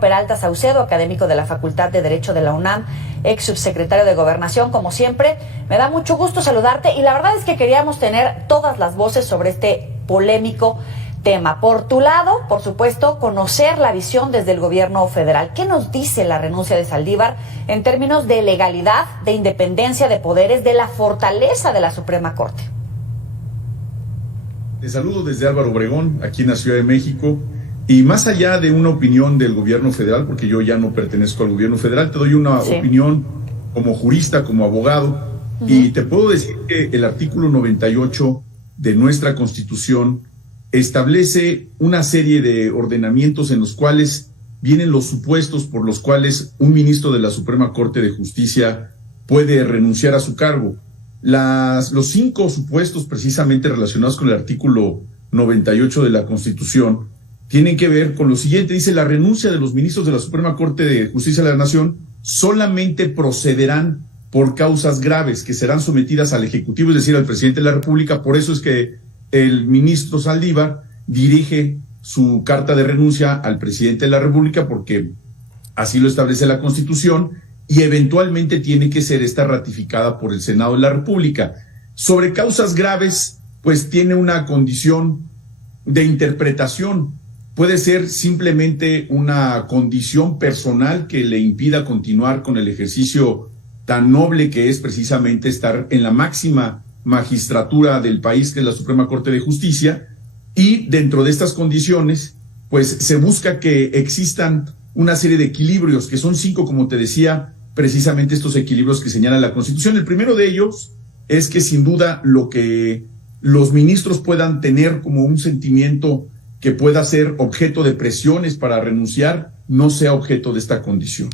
Peralta Saucedo, académico de la Facultad de Derecho de la UNAM, ex subsecretario de Gobernación. Como siempre, me da mucho gusto saludarte y la verdad es que queríamos tener todas las voces sobre este polémico tema. Por tu lado, por supuesto, conocer la visión desde el gobierno federal. ¿Qué nos dice la renuncia de Saldívar en términos de legalidad, de independencia de poderes, de la fortaleza de la Suprema Corte? Te saludo desde Álvaro Obregón, aquí en la Ciudad de México. Y más allá de una opinión del gobierno federal, porque yo ya no pertenezco al gobierno federal, te doy una opinión como jurista, como abogado, y te puedo decir que el artículo 98 de nuestra Constitución establece una serie de ordenamientos en los cuales vienen los supuestos por los cuales un ministro de la Suprema Corte de Justicia puede renunciar a su cargo. Los 5 supuestos precisamente relacionados con el artículo 98 de la Constitución tienen que ver con lo siguiente. Dice: la renuncia de los ministros de la Suprema Corte de Justicia de la Nación solamente procederán por causas graves que serán sometidas al Ejecutivo, es decir, al presidente de la República. Por eso es que el ministro Saldívar dirige su carta de renuncia al presidente de la República, porque así lo establece la Constitución, y eventualmente tiene que ser esta ratificada por el Senado de la República. Sobre causas graves, pues tiene una condición de interpretación. Puede ser simplemente una condición personal que le impida continuar con el ejercicio tan noble que es precisamente estar en la máxima magistratura del país, que es la Suprema Corte de Justicia, y dentro de estas condiciones, pues se busca que existan una serie de equilibrios, que son 5, como te decía, precisamente estos equilibrios que señala la Constitución. El primero de ellos es que sin duda lo que los ministros puedan tener como un sentimiento que pueda ser objeto de presiones para renunciar, no sea objeto de esta condición.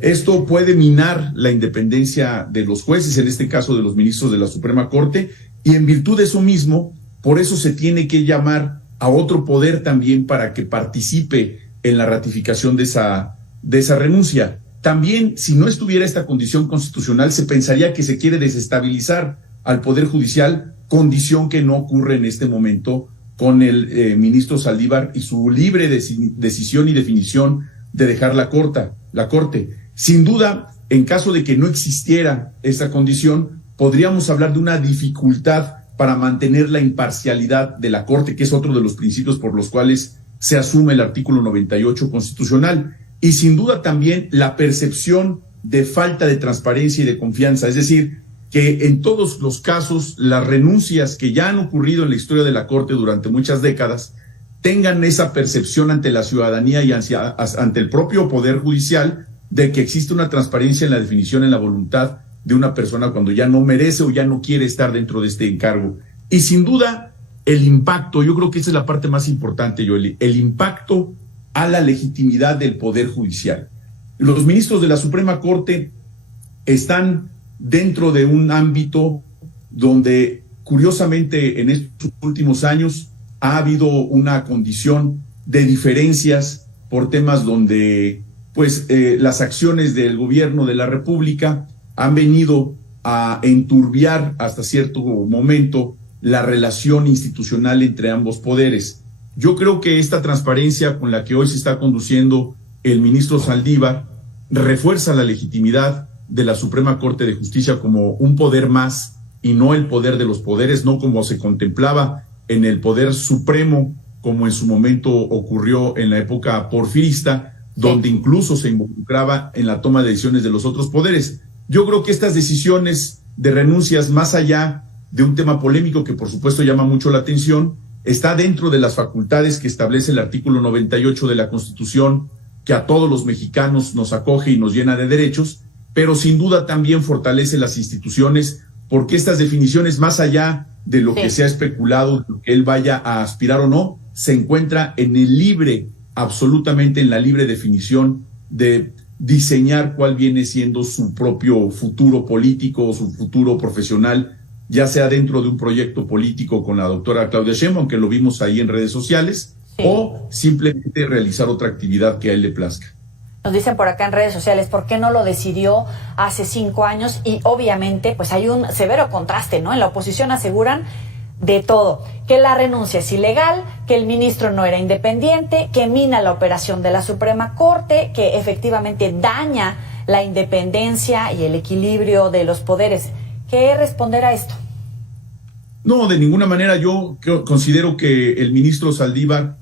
Esto puede minar la independencia de los jueces, en este caso de los ministros de la Suprema Corte, y en virtud de eso mismo, por eso se tiene que llamar a otro poder también para que participe en la ratificación de esa renuncia. También, si no estuviera esta condición constitucional, se pensaría que se quiere desestabilizar al Poder Judicial, condición que no ocurre en este momento con el ministro Saldívar y su libre decisión y definición de dejar la Corte. Sin duda, en caso de que no existiera esta condición, podríamos hablar de una dificultad para mantener la imparcialidad de la Corte, que es otro de los principios por los cuales se asume el artículo 98 constitucional. Y sin duda también la percepción de falta de transparencia y de confianza, es decir, que en todos los casos las renuncias que ya han ocurrido en la historia de la Corte durante muchas décadas tengan esa percepción ante la ciudadanía y ante el propio Poder Judicial de que existe una transparencia en la definición, en la voluntad de una persona cuando ya no merece o ya no quiere estar dentro de este encargo. Y sin duda el impacto, yo creo que esa es la parte más importante, Joely, el impacto a la legitimidad del Poder Judicial. Los ministros de la Suprema Corte están dentro de un ámbito donde, curiosamente, en estos últimos años ha habido una condición de diferencias por temas donde las acciones del gobierno de la República han venido a enturbiar hasta cierto momento la relación institucional entre ambos poderes. Yo creo que esta transparencia con la que hoy se está conduciendo el ministro Saldívar refuerza la legitimidad de la Suprema Corte de Justicia como un poder más y no el poder de los poderes, no como se contemplaba en el poder supremo, como en su momento ocurrió en la época porfirista, donde incluso se involucraba en la toma de decisiones de los otros poderes. Yo creo que estas decisiones de renuncias, más allá de un tema polémico que por supuesto llama mucho la atención, está dentro de las facultades que establece el artículo 98 de la Constitución, que a todos los mexicanos nos acoge y nos llena de derechos, pero sin duda también fortalece las instituciones, porque estas definiciones, más allá de lo que se ha especulado, de lo que él vaya a aspirar o no, se encuentra en el libre, absolutamente en la libre definición de diseñar cuál viene siendo su propio futuro político o su futuro profesional, ya sea dentro de un proyecto político con la doctora Claudia Sheinbaum, que lo vimos ahí en redes sociales, o simplemente realizar otra actividad que a él le plazca. Nos dicen por acá en redes sociales, ¿por qué no lo decidió hace 5 años? Y obviamente, pues hay un severo contraste, ¿no? En la oposición aseguran, de todo, que la renuncia es ilegal, que el ministro no era independiente, que mina la operación de la Suprema Corte, que efectivamente daña la independencia y el equilibrio de los poderes. ¿Qué responder a esto? No, de ninguna manera. Yo considero que el ministro Saldívar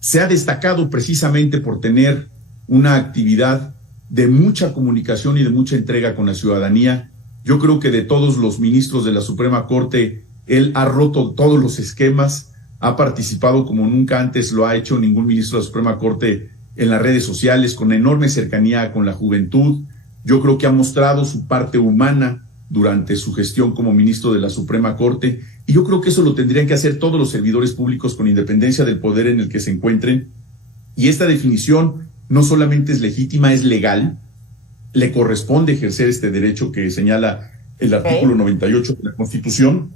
se ha destacado precisamente por tener una actividad de mucha comunicación y de mucha entrega con la ciudadanía. Yo creo que de todos los ministros de la Suprema Corte, él ha roto todos los esquemas, ha participado como nunca antes lo ha hecho ningún ministro de la Suprema Corte en las redes sociales, con enorme cercanía con la juventud. Yo creo que ha mostrado su parte humana durante su gestión como ministro de la Suprema Corte, y yo creo que eso lo tendrían que hacer todos los servidores públicos con independencia del poder en el que se encuentren. Y esta definición no solamente es legítima, es legal. Le corresponde ejercer este derecho que señala el artículo 98 de la Constitución.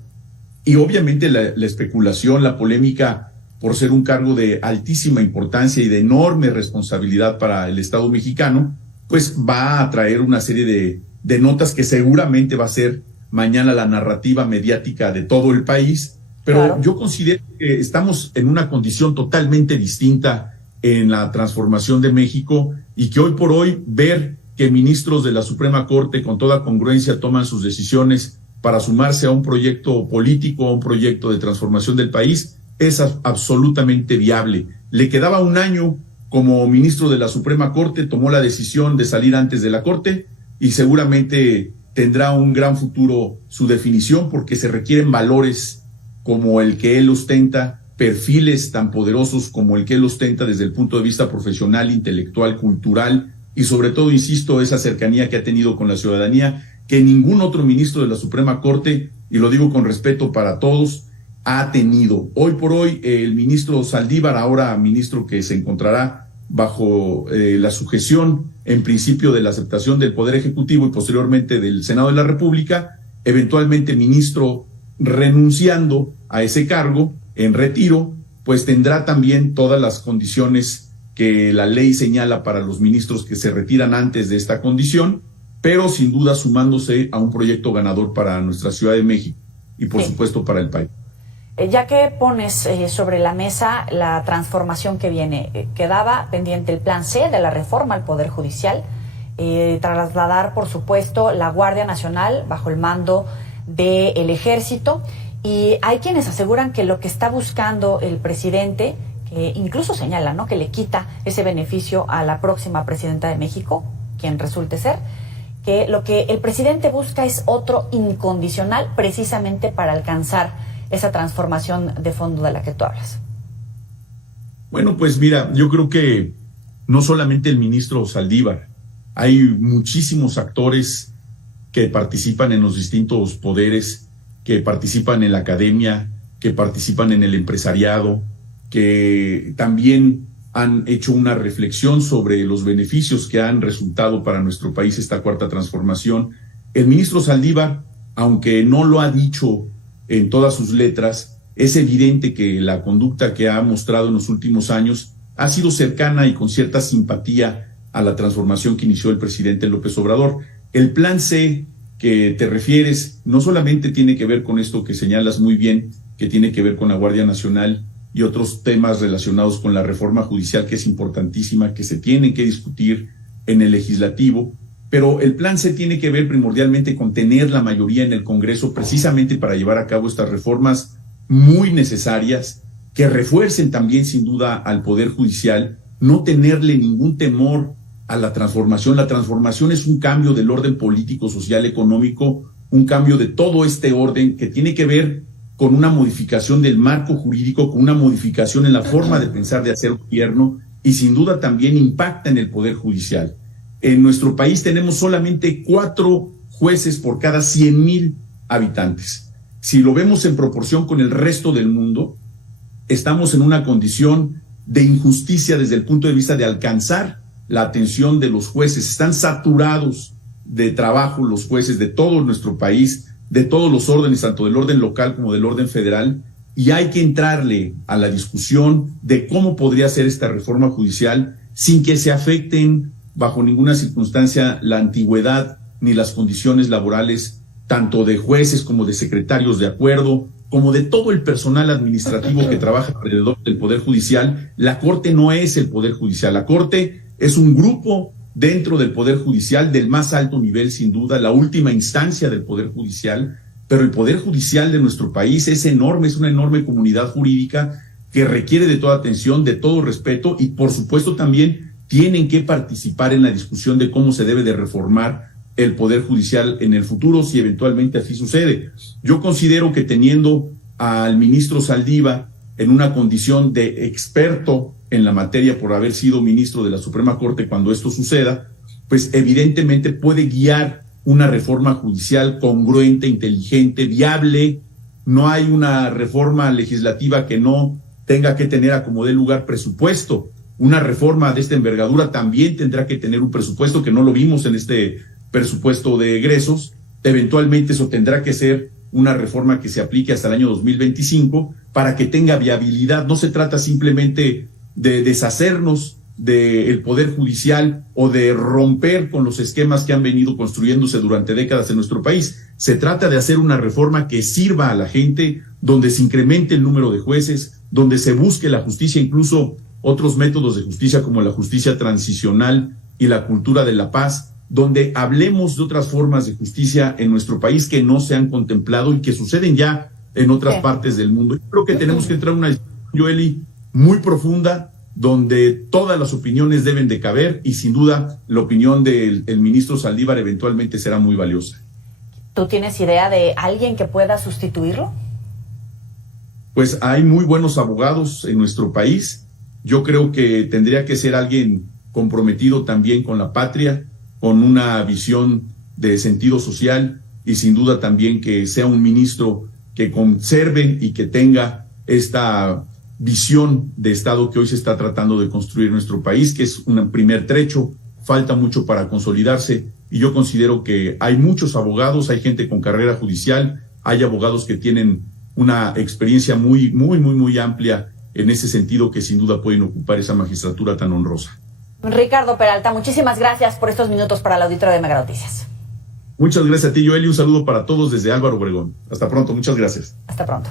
Y obviamente la especulación, la polémica por ser un cargo de altísima importancia y de enorme responsabilidad para el Estado mexicano, pues va a traer una serie de notas que seguramente va a ser mañana la narrativa mediática de todo el país. Pero claro, yo considero que estamos en una condición totalmente distinta en la transformación de México, y que hoy por hoy ver que ministros de la Suprema Corte con toda congruencia toman sus decisiones para sumarse a un proyecto político, a un proyecto de transformación del país, es absolutamente viable. Le quedaba un año como ministro de la Suprema Corte, tomó la decisión de salir antes de la Corte, y seguramente tendrá un gran futuro su definición, porque se requieren valores como el que él ostenta, perfiles tan poderosos como el que él ostenta desde el punto de vista profesional, intelectual, cultural, y sobre todo, insisto, esa cercanía que ha tenido con la ciudadanía, que ningún otro ministro de la Suprema Corte, y lo digo con respeto para todos, ha tenido. Hoy por hoy, el ministro Saldívar, ahora ministro que se encontrará bajo la sujeción, en principio, de la aceptación del Poder Ejecutivo y posteriormente del Senado de la República, eventualmente ministro renunciando a ese cargo, en retiro, pues tendrá también todas las condiciones que la ley señala para los ministros que se retiran antes de esta condición, pero sin duda sumándose a un proyecto ganador para nuestra Ciudad de México y por supuesto para el país. Ya que pones sobre la mesa la transformación que viene, quedaba pendiente el plan C de la reforma al Poder Judicial, trasladar por supuesto la Guardia Nacional bajo el mando del Ejército, y hay quienes aseguran que lo que está buscando el presidente, que incluso señala, ¿no?, que le quita ese beneficio a la próxima presidenta de México, quien resulte ser, que lo que el presidente busca es otro incondicional precisamente para alcanzar esa transformación de fondo de la que tú hablas. Bueno, pues mira, yo creo que no solamente el ministro Saldívar, hay muchísimos actores que participan en los distintos poderes, que participan en la academia, que participan en el empresariado, que también han hecho una reflexión sobre los beneficios que han resultado para nuestro país esta cuarta transformación. El ministro Saldívar, aunque no lo ha dicho en todas sus letras, es evidente que la conducta que ha mostrado en los últimos años ha sido cercana y con cierta simpatía a la transformación que inició el presidente López Obrador. El plan C que te refieres no solamente tiene que ver con esto que señalas muy bien, que tiene que ver con la Guardia Nacional y otros temas relacionados con la reforma judicial, que es importantísima, que se tienen que discutir en el legislativo, pero el plan C tiene que ver primordialmente con tener la mayoría en el Congreso precisamente para llevar a cabo estas reformas muy necesarias, que refuercen también sin duda al Poder Judicial, no tenerle ningún temor a la transformación. La transformación es un cambio del orden político, social, económico, un cambio de todo este orden que tiene que ver con una modificación del marco jurídico, con una modificación en la forma de pensar, de hacer gobierno, y sin duda también impacta en el Poder Judicial. En nuestro país tenemos solamente 4 jueces por cada 100,000 habitantes. Si lo vemos en proporción con el resto del mundo, estamos en una condición de injusticia desde el punto de vista de alcanzar la atención de los jueces. Están saturados de trabajo los jueces de todo nuestro país, de todos los órdenes, tanto del orden local como del orden federal, y hay que entrarle a la discusión de cómo podría ser esta reforma judicial sin que se afecten bajo ninguna circunstancia la antigüedad ni las condiciones laborales tanto de jueces como de secretarios de acuerdo, como de todo el personal administrativo que trabaja alrededor del Poder Judicial, la Corte no es el Poder Judicial. La Corte es un grupo dentro del Poder Judicial del más alto nivel, sin duda, la última instancia del Poder Judicial, pero el Poder Judicial de nuestro país es enorme, es una enorme comunidad jurídica que requiere de toda atención, de todo respeto y, por supuesto, también tienen que participar en la discusión de cómo se debe de reformar el Poder Judicial en el futuro, si eventualmente así sucede. Yo considero que teniendo al ministro Saldívar en una condición de experto en la materia por haber sido ministro de la Suprema Corte cuando esto suceda, pues evidentemente puede guiar una reforma judicial congruente, inteligente, viable. No hay una reforma legislativa que no tenga que tener a como dé lugar presupuesto. Una reforma de esta envergadura también tendrá que tener un presupuesto, que no lo vimos en este presupuesto de egresos. Eventualmente eso tendrá que ser una reforma que se aplique hasta el año 2025 para que tenga viabilidad. No se trata simplemente de deshacernos del Poder Judicial o de romper con los esquemas que han venido construyéndose durante décadas en nuestro país. Se trata de hacer una reforma que sirva a la gente, donde se incremente el número de jueces, donde se busque la justicia, incluso otros métodos de justicia como la justicia transicional y la cultura de la paz, donde hablemos de otras formas de justicia en nuestro país que no se han contemplado y que suceden ya en otras partes del mundo. Yo creo que tenemos que entrar en una discusión, Joely, muy profunda, donde todas las opiniones deben de caber y sin duda la opinión del ministro Saldívar eventualmente será muy valiosa. ¿Tú tienes idea de alguien que pueda sustituirlo? Pues hay muy buenos abogados en nuestro país. Yo creo que tendría que ser alguien comprometido también con la patria, con una visión de sentido social y sin duda también que sea un ministro que conserve y que tenga esta visión de Estado que hoy se está tratando de construir en nuestro país, que es un primer trecho, falta mucho para consolidarse y yo considero que hay muchos abogados, hay gente con carrera judicial, hay abogados que tienen una experiencia muy amplia en ese sentido que sin duda pueden ocupar esa magistratura tan honrosa. Ricardo Peralta, muchísimas gracias por estos minutos para el auditorio de Mega Noticias. Muchas gracias a ti, Joely, un saludo para todos desde Álvaro Obregón. Hasta pronto, muchas gracias. Hasta pronto.